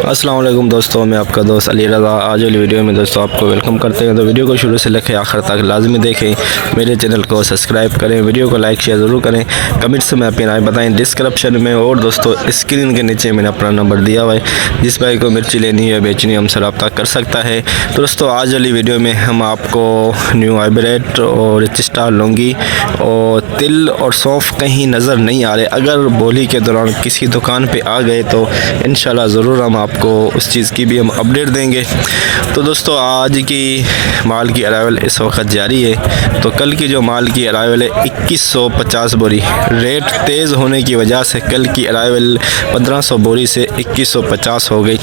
अस्सलाम वालेकुम दोस्तों, मैं आपका दोस्त अली रज़ा। आज वाली वीडियो में दोस्तों आपको वेलकम करते हैं। तो वीडियो को शुरू से लेकर आखिर तक लाजमी देखें, मेरे चैनल को सब्सक्राइब करें, वीडियो को लाइक शेयर ज़रूर करें, कमेंट्स में अपनी राय बताएं डिस्क्रिप्शन में। और दोस्तों स्क्रीन के नीचे मैंने अपना नंबर दिया हुआ है, जिस भाई को मिर्ची लेनी है बेचनी हमसे रब्ता कर सकता है। तो दोस्तों आज वाली वीडियो में हम आपको न्यू हाइब्रिड और रिच स्टार लौंगी और तिल और सौंफ कहीं नज़र नहीं आ रहे। अगर बोली के दौरान किसी दुकान पे आ गए तो इंशाल्लाह ज़रूर हम आपको उस चीज़ की भी हम अपडेट देंगे। तो दोस्तों आज की माल की अराइवल इस वक्त जारी है। तो कल की जो माल की अराइवल है 2150 बोरी, रेट तेज़ होने की वजह से कल की अराइवल 1500 बोरी से 2150 हो गई।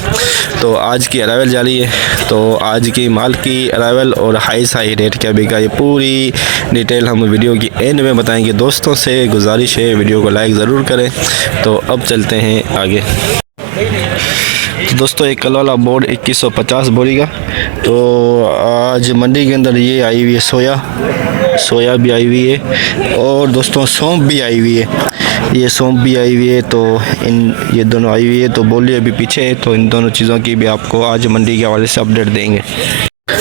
तो आज की अराइवल जारी है। तो आज की माल की अराइवल और हाई रेट क्या बिका, ये पूरी डिटेल हम वीडियो की एंड में बताएंगे। दोस्तों से गुजारिश है वीडियो को लाइक ज़रूर करें। तो अब चलते हैं आगे। दोस्तों एक कल वाला बोर्ड 2150 बोरी का। तो आज मंडी के अंदर ये आई हुई है सोया भी आई हुई है और दोस्तों सौंफ भी आई हुई है। ये सौंफ भी आई हुई है, तो ये दोनों आई हुई है। तो बोलिए अभी पीछे है, तो इन दोनों चीज़ों की भी आपको आज मंडी के हवाले से अपडेट देंगे।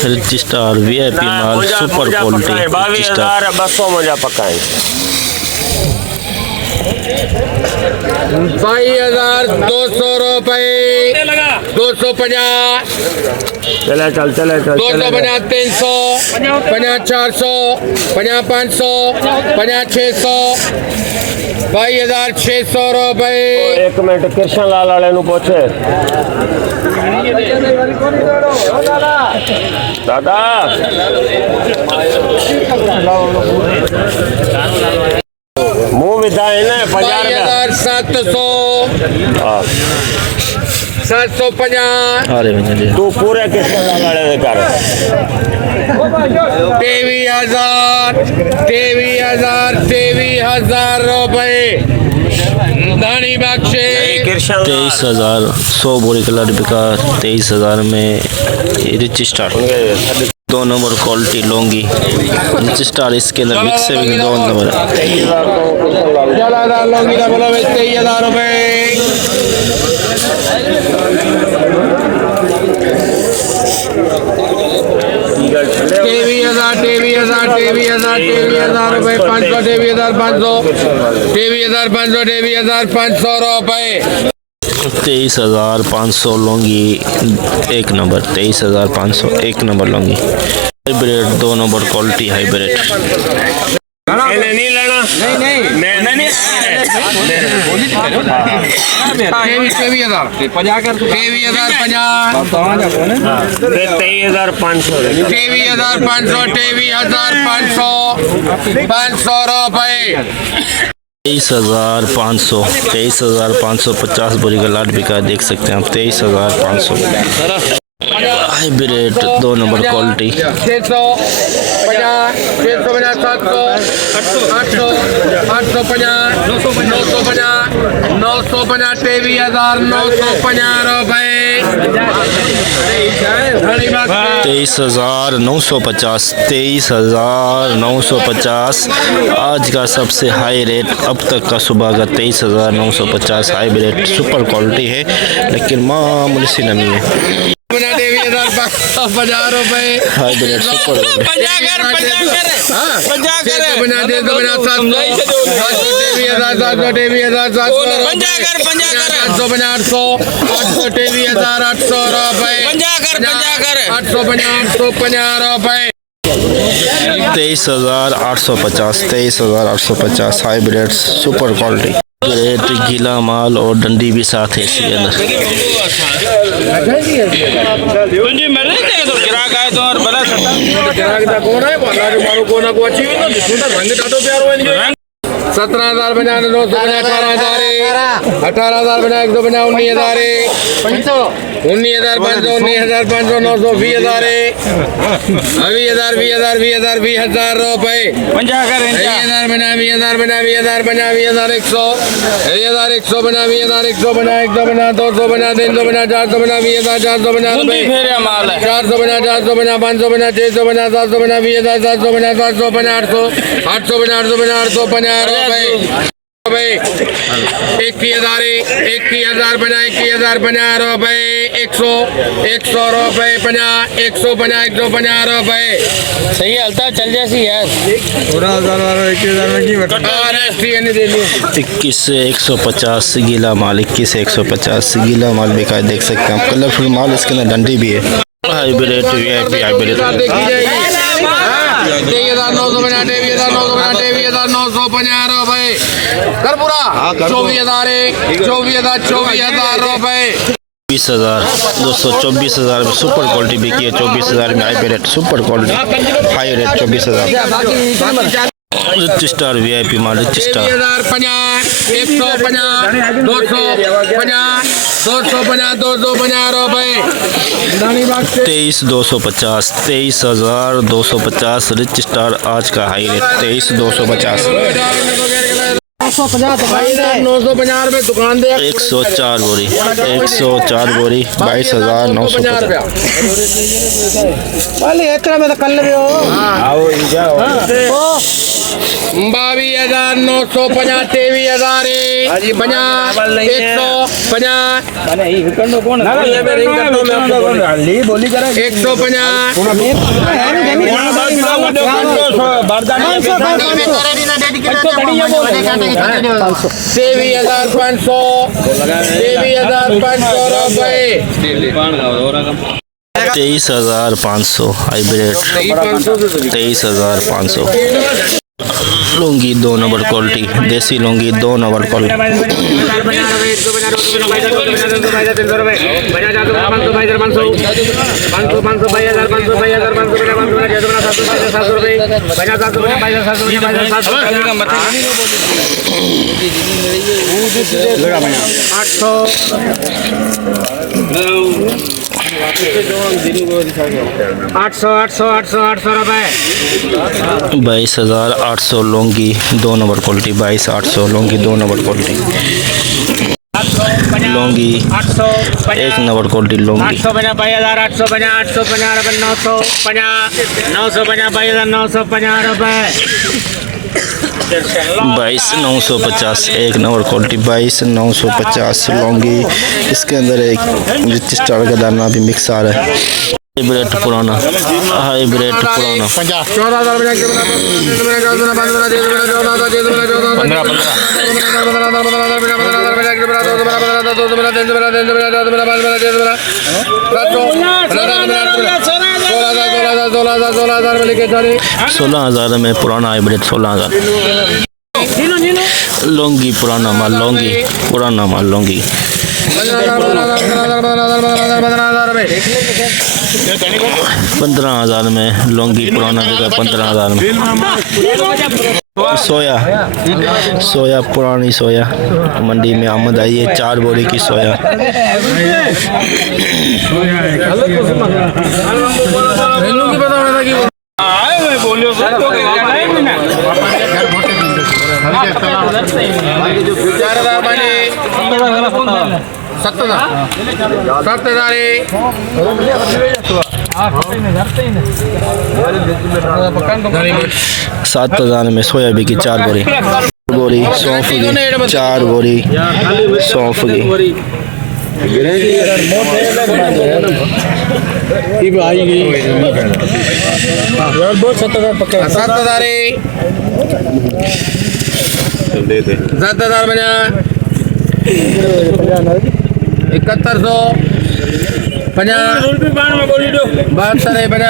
रिच स्टार VIP माल सुपर क्वालिटी 22,200 रुपये, 250, चले चल 250, 300, 50, 400, 50, 500, 50, 600, 22,600 रुपये। एक मिनट कृष्ण लाल वाले नु पूछे दादा मुंह विधा है ना 22,700, 750, तू पूरे कृष्ण लाल वाले दे कर 23,000 रुपये धानी बख्शे। 23,100 बोरी कलर बिका 23,000 में। Rich star 2 number quality Laungi rich star, इसके अंदर मिक्स से भी 2 नंबर। 23,000 रुपये। टेवी हजार रुपये 500, 23,500 रुपये। 23,500 लौंगी एक नंबर, 23,500 एक number Laungi. Hybrid 2 number quality hybrid. नहीं लेना नहीं 23,500, 500 रुपये। 23,550 बोरी का लाट बिका, देख सकते हैं आप 23,500 हाइब्रिड 2 नंबर क्वालिटी। 650, 700, 800, 850, 950, 23,950 रुपये। 23,950, 23,950 आज का सबसे हाई रेट अब तक का सुबह का 23,950 हाइब्रिड सुपर क्वालिटी है, लेकिन मामूली सी नमी है। 23,550 रुपये हाइब्रिड सुपर रुपये। 23,850, 23,850 हाइब्रिड सुपर क्वालिटी। रेट गीला माल और डंडी भी साथ है इसके अंदर। $17,000 बना, 950, 18,000 बना, 150, 19,000, 19,500, 19,500, 900, 20,000, 20,000 रुपये। 20,000 बना, 20,000 बना, 20,000 बना, 20,100, 20,100 बना, 20,100 बना, 100 बना, 200 बना, 300 बना, 400 बना, 20,400 बना, 400 बना, 400 बना, 500 बना, 600 बना, 700 बना, 20,700 बना, 700 बना, 800 बना, 850 रुपये। रुपए 21,000 बना 21,050 रुपए 100 रुपए 50 150 रुपए सही है हलता चल जैसी यार 21,000 में की दे ली 21 से 150 गीला माल 21 से 150 गीला माल बिका है, देख सकते हैं आप। कलरफुल माल, इसके अंदर डंडी भी है। हाइब्रिड वीआईपी हाइब्रिड देखी जाएगी 23,950 रुपए कर पूरा 24,000 रुपए 24,000 में सुपर क्वालिटी बिकी है। 24,000 में hybrid super quality high rate 24,000। Rich star VIP माल रिच स्टार 150 250 रुपए 23,250 23,250 रिच स्टार आज का हाई रेट 23,250। 950 रुपए दुकान दे 104 बोरी 104 बोरी 22,950। में तो कल भी हो 22,950 23,500 हाइब्रिड 23,500। लुंगी 2 नंबर क्वालिटी देसी लुंगी 2 नंबर क्वालिटी 800 रुपए 22,800 lungi 2 number quality 22,800 lungi 2 number quality lungi 1 number quality lungi 850 रुपए 950 रुपए 22,950 1 नंबर क्वालिटी 22,950 लुंगी। इसके अंदर एक रिच स्टार का दाना भी मिक्स आ रहा है। हाइब्रिड पुराना 16,000 में पुराना हाइब्रिड 16,000। लौंगी पुराना माल लौंगी पुराना माल लौंगी 15,000 में लौंगी पुराना जगह 15,000 में। सोया पुरानी सोया मंडी में आमद आई है 4 बोरी की सोया। सात 7,000 में सोया बिकी 4 बोरी सौंफ की 4 बोरी सौंफ की 7,000 बना 7100 72 बना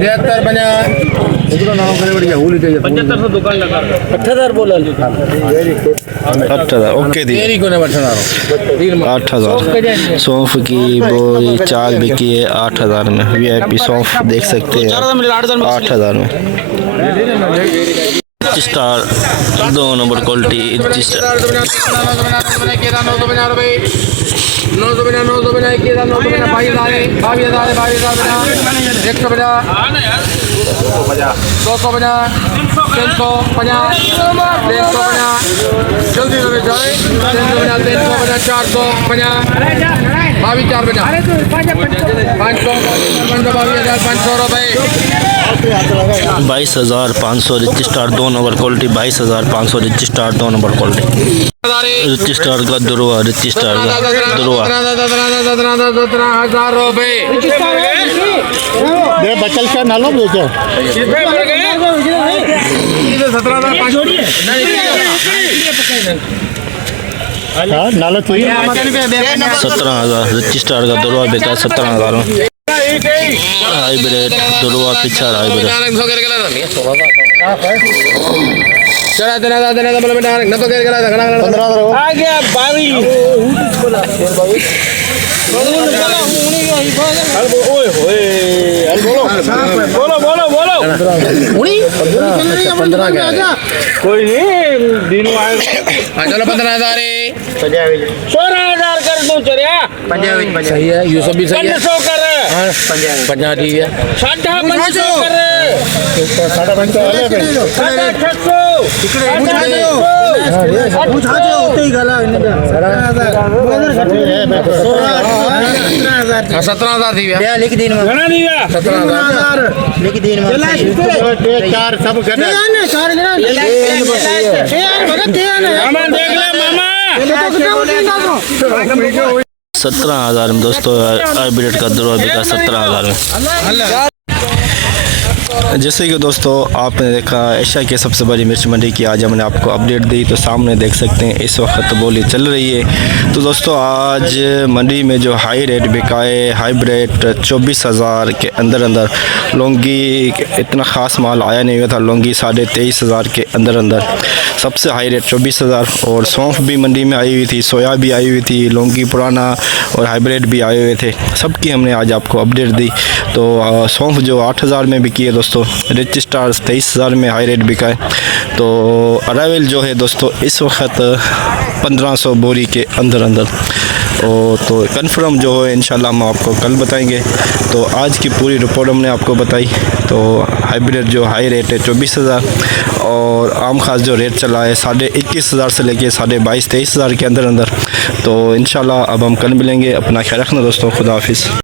73 बना 7500 दुकान लगा 8000 बोला 8,000 ओके दी 8,000 सौंफ की बोरी 4 बिकी है 8,000 में। वीआईपी सौंफ देख सकते हैं 8,000 में। स्टार 2 नंबर क्वालिटी 500 रुपए 22,500 rich star 2 number quality, 22,500 rich star 2 number quality. Rich star का दुरुआ, रिच स्टार का दुरुआ 17,000 रुपये। बचल का नालो बेचो 17,000 नालो चाहिए 17,000 रिच स्टार का दुरुआ बिका 17,000 में। हाइब्रिड दुरुआ पिछड़ हाइब्रिड चला देना बोले बेटा न तो कर आ गया 22 बोलो कोई नहीं दिन चलो 15,000 16,000 कर दूं चरिया सही है यूसुफ भी सही है 500 कर 50 ठीक है 550 कर 17,000 थी लिख दिन में 17,000 लिख दिन में चार सब गड़ा मामा देख ले मामा 17,000 में दोस्तों हाइब्रिड का दुरुआ बिका 17,000 में। जैसे कि दोस्तों आपने देखा एशिया की सबसे बड़ी मिर्च मंडी की आज हमने आपको अपडेट दी, तो सामने देख सकते हैं इस वक्त बोली चल रही है। तो दोस्तों आज मंडी में जो हाई रेट बिकाए हाइब्रिड 24,000 के अंदर लौंगी इतना ख़ास माल आया नहीं हुआ था। लौंगी 23,500 के अंदर सबसे हाई रेट 24,000। और सौंफ भी मंडी में आई हुई थी, सोया भी आई हुई थी, लौंगी पुराना और हाइब्रिड भी आए हुए थे। सबकी हमने आज आपको अपडेट दी। तो सौंफ जो 8,000 में बिकी है दोस्तों, रिच स्टार 23,000 में हाई रेट बिका है। तो अरावल जो है दोस्तों इस वक्त 1500 बोरी के अंदर तो कन्फर्म जो है इंशाल्लाह हम आपको कल बताएंगे। तो आज की पूरी रिपोर्ट हमने आपको बताई। तो हाइब्रिड जो हाई रेट है 24,000 और आम खास जो रेट चला है 21,500 से लेके 22,000-23,000 के अंदर। तो इंशाल्लाह अब हम कल मिलेंगे। अपना ख्याल रखना दोस्तों, खुदा हाफिज़।